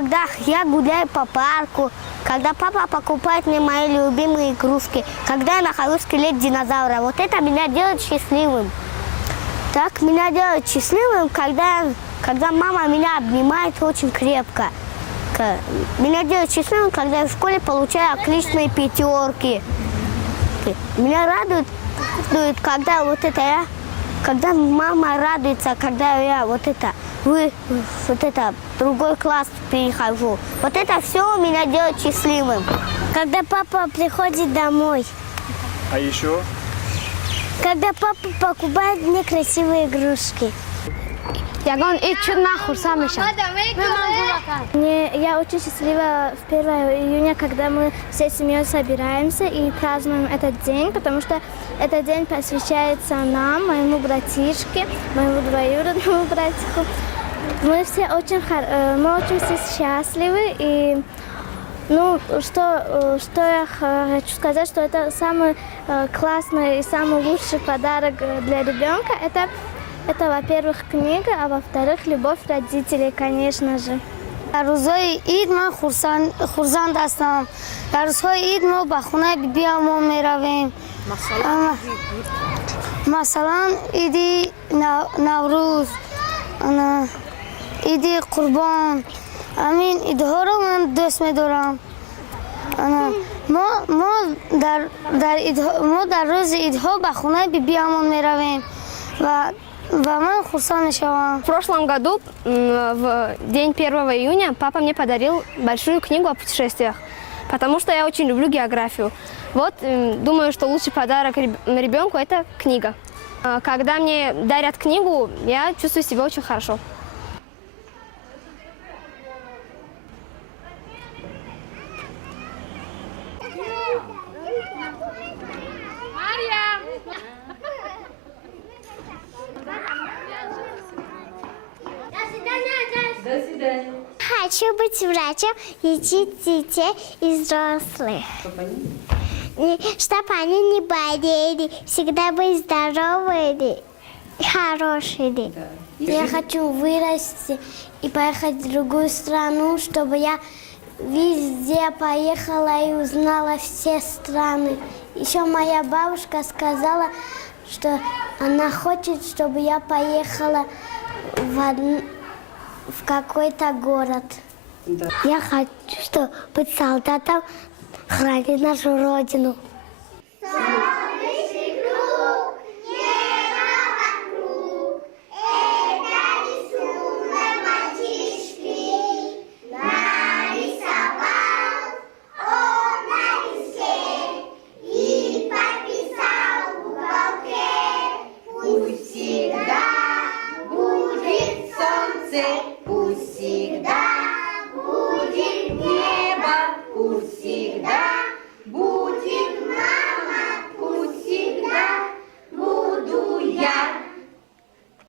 когда я гуляю по парку, когда папа покупает мне мои любимые игрушки, когда я нахожу скелет динозавра. Вот это меня делает счастливым. Так меня делает счастливым, когда мама меня обнимает очень крепко. Меня делает счастливым, когда я в школе получаю отличные пятерки. Меня радует, когда мама радуется, когда я в другой класс перехожу. Вот это все меня делает счастливым. Когда папа приходит домой. А еще? Когда папа покупает мне красивые игрушки. Я очень счастлива в 1 июня, когда мы всей семьей собираемся и празднуем этот день, потому что этот день посвящается нам, моему братишке, моему двоюродному братику. Мы очень все счастливы, и что я хочу сказать, что это самый классный и самый лучший подарок для ребенка. Это, во-первых, книга, а во-вторых, любовь родителей, конечно же. Рузой ид ман хурзанд астам. Дар рӯзҳои ид мо ба хонаи бибиамон меравем. Масалан, иди Наврӯз, иди Қурбон. Амин идҳоро ман дӯст медорам. Мо дар рӯзи идҳо ба хонаи бибиамон меравем ва ман хурсанд мешавам. В прошлом году, в день 1 июня, папа мне подарил большую книгу о путешествиях, потому что я очень люблю географию. Вот, думаю, что лучший подарок ребенку – это книга. Когда мне дарят книгу, я чувствую себя очень хорошо. До свидания. Хочу быть врачом, лечить детей и взрослых. Чтобы они не болели, всегда были здоровыми и хорошими. Я хочу вырасти и поехать в другую страну, чтобы я везде поехала и узнала все страны. Еще моя бабушка сказала, что она хочет, чтобы я поехала в какой-то город. Да. Я хочу, быть солдатом, хранить нашу родину. Солнечный круг, небо вокруг, это рисунок мальчишки. Нарисовал он на листе и подписал в уголке. Пусть всегда будет солнце.